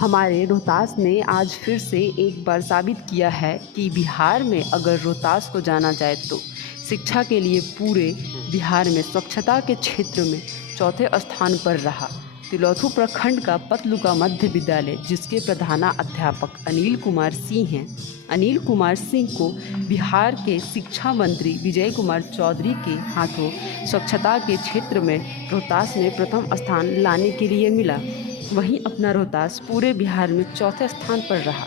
हमारे रोहतास ने आज फिर से एक बार साबित किया है कि बिहार में अगर रोहतास को जाना जाए तो शिक्षा के लिए पूरे बिहार में स्वच्छता के क्षेत्र में चौथे स्थान पर रहा। तिलौथू प्रखंड का पतलुका मध्य विद्यालय, जिसके प्रधानाध्यापक अनिल कुमार सिंह हैं, अनिल कुमार सिंह को बिहार के शिक्षा मंत्री विजय कुमार चौधरी के हाथों स्वच्छता के क्षेत्र में रोहतास में प्रथम स्थान लाने के लिए मिला। वहीं अपना रोहतास पूरे बिहार में चौथे स्थान पर रहा।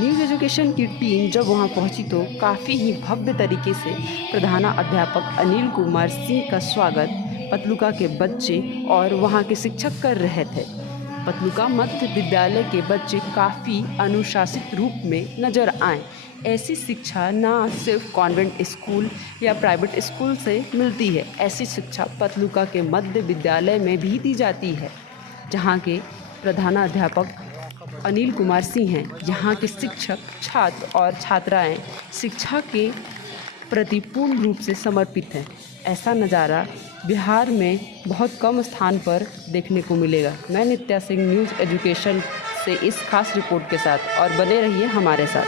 न्यूज़ एजुकेशन की टीम जब वहां पहुंची तो काफ़ी ही भव्य तरीके से प्रधानाध्यापक अनिल कुमार सिंह का स्वागत पतलुका के बच्चे और वहां के शिक्षक कर रहे थे। पतलुका मध्य विद्यालय के बच्चे काफ़ी अनुशासित रूप में नजर आए। ऐसी शिक्षा ना सिर्फ कॉन्वेंट स्कूल या प्राइवेट स्कूल से मिलती है, ऐसी शिक्षा पतलुका के मध्य विद्यालय में भी दी जाती है, जहाँ के प्रधानाध्यापक अनिल कुमार सिंह हैं। यहाँ के शिक्षक, छात्र और छात्राएं शिक्षा के प्रति पूर्ण रूप से समर्पित हैं। ऐसा नज़ारा बिहार में बहुत कम स्थान पर देखने को मिलेगा। मैं नित्या सिंह, न्यूज़ एजुकेशन से इस खास रिपोर्ट के साथ, और बने रहिए हमारे साथ।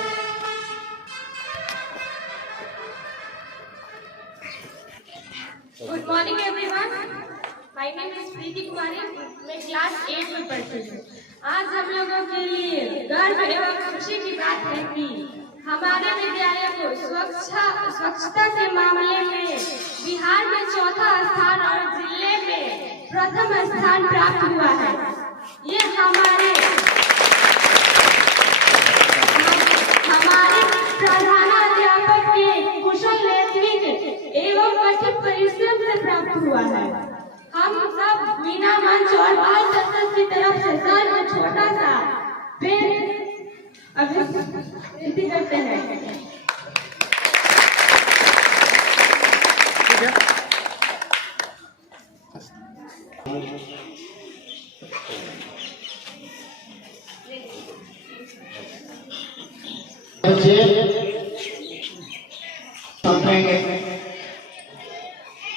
Good morning everyone, my name is Preeti Kumari. मैं क्लास 8 में पढ़ती हूँ। आज हम लोगों के लिए गर्व एवं खुशी की बात है कि हमारे विद्यालय को स्वच्छता के मामले में बिहार में चौथा स्थान और जिले में प्रथम स्थान प्राप्त हुआ है। ये हमारे प्रधानाध्यापक के कुशल नेतृत्व एवं कठिन परिश्रम से प्राप्त हुआ है। हम सब मीना मंच और बाल संसद की तरफ से सर को छोटा सा अभिनंदन करते हैं।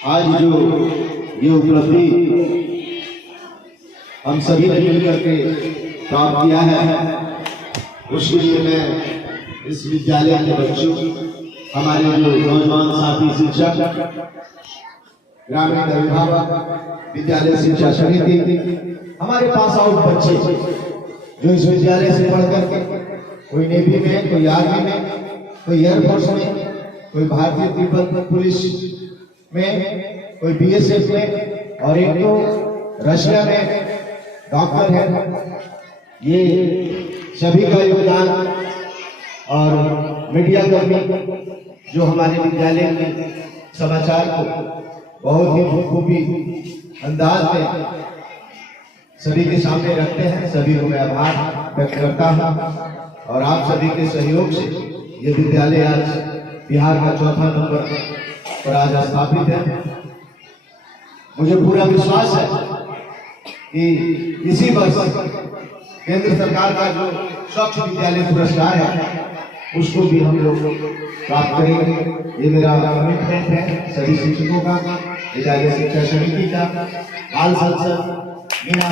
आज जो ये उपलब्धि हम सभी ने मिलकर के प्राप्त किया है, उसके लिए मैं इस विद्यालय के बच्चों, हमारे जो नौजवान साथी शिक्षक, ग्रामीण अभिभावक, विद्यालय शिक्षा समिति, हमारे पास आउट बच्चे जो इस विद्यालय से पढ़कर के कोई नेवी में, कोई आर्मी में, कोई एयरफोर्स में, कोई भारतीय तिब्बत पुलिस में, कोई बीएसएफ में, और एक तो रशिया में डॉक्टर है। ये सभी का योगदान और मीडिया कर्मी जो हमारे विद्यालय के समाचार को बहुत ही खूबी अंदाज में सभी के सामने रखते हैं, सभी को मैं आभार व्यक्त करता हूँ। और आप सभी के सहयोग से ये विद्यालय आज बिहार का चौथा नंबर पर आज स्थापित है। मुझे पूरा विश्वास है कि इसी वर्ष केंद्र सरकार का जो स्वच्छ विद्यालय पुरस्कार है उसको भी हम लोग प्राप्त करेंगे। ये मेरा कमिटमेंट है सभी शिक्षकों का, विद्यालय शिक्षा समिति का, बाल संसद, मीना